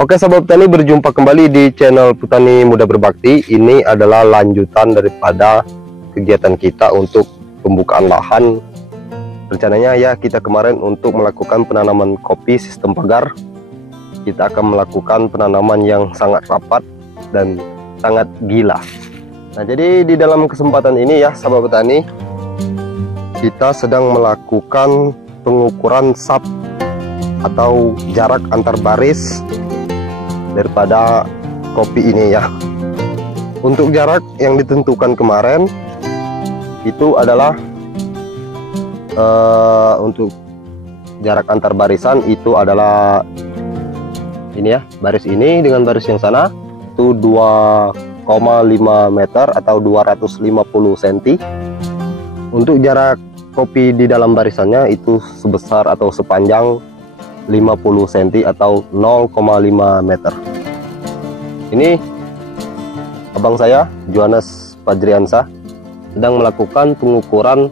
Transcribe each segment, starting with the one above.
Oke sahabat petani, berjumpa kembali di channel Petani Muda Berbakti. Ini adalah lanjutan daripada kegiatan kita untuk pembukaan lahan. Rencananya ya kita kemarin untuk melakukan penanaman kopi sistem pagar. Kita akan melakukan penanaman yang sangat rapat dan sangat gila. Nah, jadi di dalam kesempatan ini ya sahabat petani, kita sedang melakukan pengukuran sap atau jarak antar baris daripada kopi ini ya. Untuk jarak yang ditentukan kemarin itu adalah untuk jarak antar barisan itu adalah ini ya, baris ini dengan baris yang sana itu 2,5 meter atau 250 cm. Untuk jarak kopi di dalam barisannya itu sebesar atau sepanjang 50 cm atau 0,5 meter. Ini abang saya Johannes Fajriansyah sedang melakukan pengukuran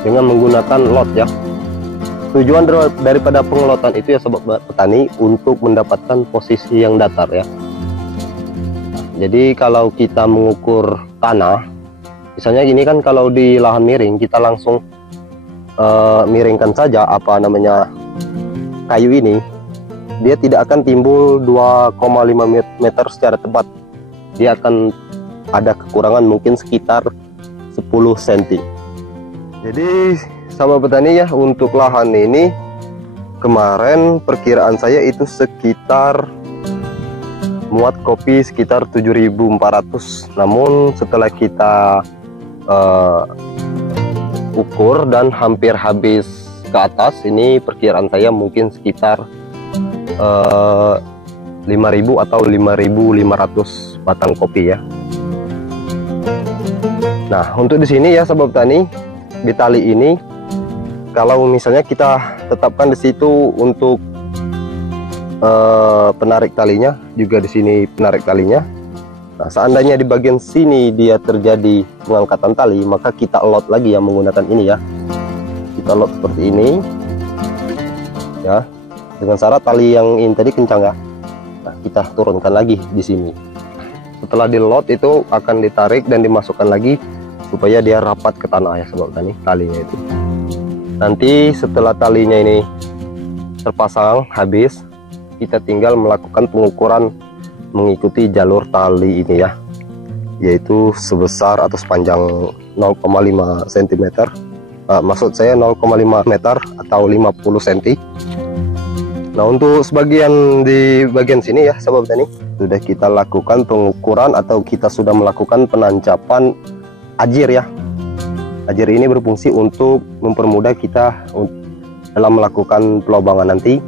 dengan menggunakan lot ya. Tujuan daripada pengelotan itu ya sobat petani untuk mendapatkan posisi yang datar ya. Jadi kalau kita mengukur tanah, misalnya gini kan, kalau di lahan miring kita langsung miringkan saja kayu ini, dia tidak akan timbul 2,5 meter secara tepat. Dia akan ada kekurangan mungkin sekitar 10 cm. Jadi sahabat petani ya, untuk lahan ini kemarin perkiraan saya itu sekitar muat kopi sekitar 7.400. Namun setelah kita ukur dan hampir habis ke atas, ini perkiraan saya mungkin sekitar 5.000 atau 5.500 batang kopi ya. Nah, untuk di sini ya sahabat petani, di tali ini kalau misalnya kita tetapkan di situ untuk penarik talinya, juga di sini penarik talinya. Nah, seandainya di bagian sini dia terjadi pengangkatan tali, maka kita lot lagi yang menggunakan ini ya. Kita lot seperti ini ya, dengan syarat tali yang ini tadi kencang ya. Nah, kita turunkan lagi di sini. Setelah di lot itu akan ditarik dan dimasukkan lagi supaya dia rapat ke tanah ya sobat petani, talinya itu. Nanti setelah talinya ini terpasang habis, kita tinggal melakukan pengukuran mengikuti jalur tali ini ya, yaitu sebesar atau sepanjang 0,5 cm, maksud saya 0,5 meter atau 50 cm. Nah, untuk sebagian di bagian sini ya sahabat petani, sudah kita lakukan pengukuran atau kita sudah melakukan penancapan ajir ya. Ajir ini berfungsi untuk mempermudah kita dalam melakukan pelobangan nanti,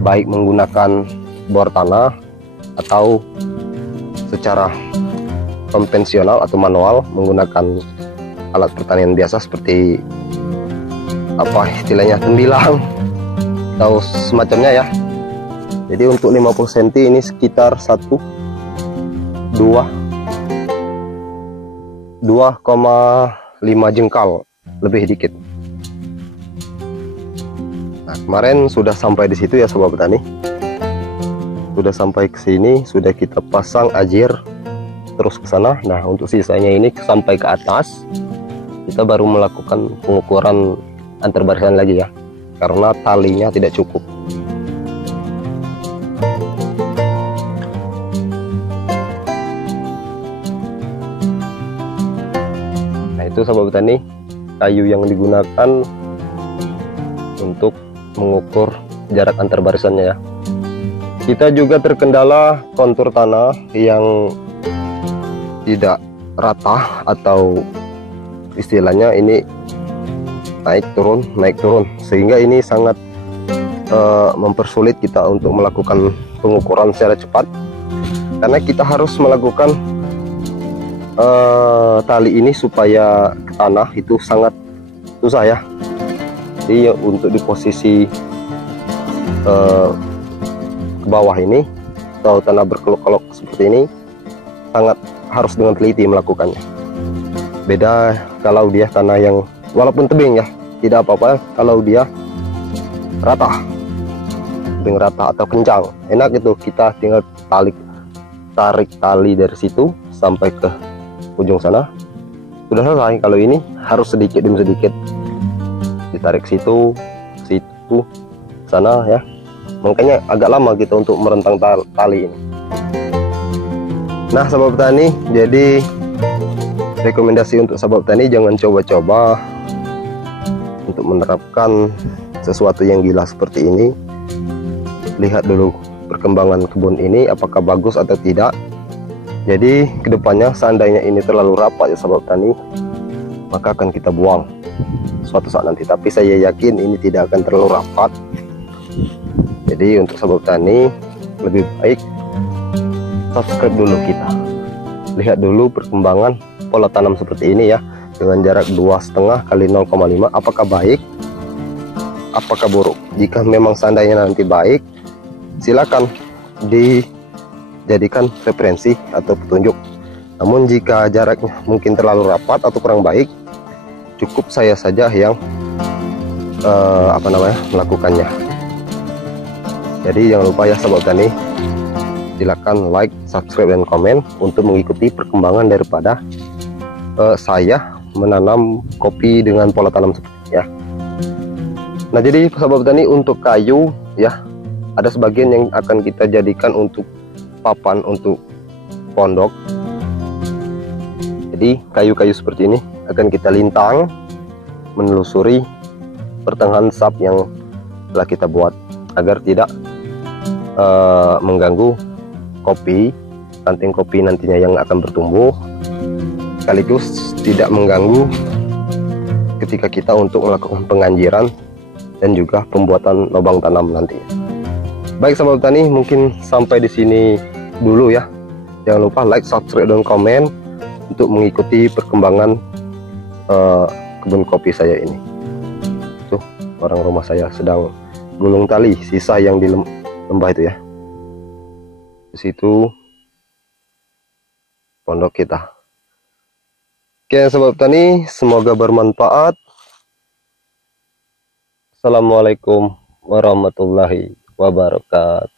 baik menggunakan bor tanah atau secara konvensional atau manual menggunakan alat pertanian biasa seperti apa istilahnya, tembilang atau semacamnya ya. Jadi untuk 50 cm ini sekitar 2,5 jengkal lebih dikit. Nah, kemarin sudah sampai di situ ya sobat petani. Sudah sampai ke sini, sudah kita pasang ajir terus ke sana. Nah, untuk sisanya ini sampai ke atas kita baru melakukan pengukuran antar barisan lagi ya, karena talinya tidak cukup. Nah, itu sahabat petani, kayu yang digunakan untuk mengukur jarak antar barisannya ya. Kita juga terkendala kontur tanah yang tidak rata atau istilahnya ini naik turun, sehingga ini sangat mempersulit kita untuk melakukan pengukuran secara cepat, karena kita harus melakukan tali ini supaya ke tanah itu sangat susah ya. Jadi untuk di posisi ke bawah ini atau tanah berkelok-kelok seperti ini sangat harus dengan teliti melakukannya. Beda kalau dia tanah yang walaupun tebing ya, tidak apa-apa kalau dia rata. lebih rata atau kencang, enak itu kita tinggal tarik tali dari situ sampai ke ujung sana, sudah selesai. Kalau ini harus sedikit demi sedikit ditarik situ sana ya, makanya agak lama gitu untuk merentang tali ini. Nah sahabat petani, jadi rekomendasi untuk sahabat petani, jangan coba-coba untuk menerapkan sesuatu yang gila seperti ini. Lihat dulu perkembangan kebun ini apakah bagus atau tidak. Jadi kedepannya seandainya ini terlalu rapat ya sahabat petani, maka akan kita buang suatu saat nanti. Tapi saya yakin ini tidak akan terlalu rapat. Jadi untuk sahabat petani lebih baik subscribe dulu kita, lihat dulu perkembangan pola tanam seperti ini ya, dengan jarak 2,5 kali 0,5, apakah baik apakah buruk. Jika memang seandainya nanti baik, silakan dijadikan referensi atau petunjuk. Namun jika jaraknya mungkin terlalu rapat atau kurang baik, cukup saya saja yang melakukannya. Jadi jangan lupa ya sahabat tani, silakan like, subscribe, dan komen untuk mengikuti perkembangan daripada saya menanam kopi dengan pola tanam seperti ini ya. Nah jadi sahabat petani, untuk kayu ya, ada sebagian yang akan kita jadikan untuk papan untuk pondok. Jadi kayu-kayu seperti ini akan kita lintang menelusuri pertengahan sap yang telah kita buat, agar tidak mengganggu kopi, ranting kopi nantinya yang akan bertumbuh, sekaligus tidak mengganggu ketika kita untuk melakukan penganjiran dan juga pembuatan lubang tanam nanti. Baik sahabat petani, mungkin sampai di sini dulu ya. Jangan lupa like, subscribe, dan komen untuk mengikuti perkembangan kebun kopi saya ini. Tuh, orang rumah saya sedang gulung tali sisa yang di lembah itu ya. Di situ pondok kita. Oke sahabat petani, semoga bermanfaat. Assalamualaikum warahmatullahi wabarakatuh.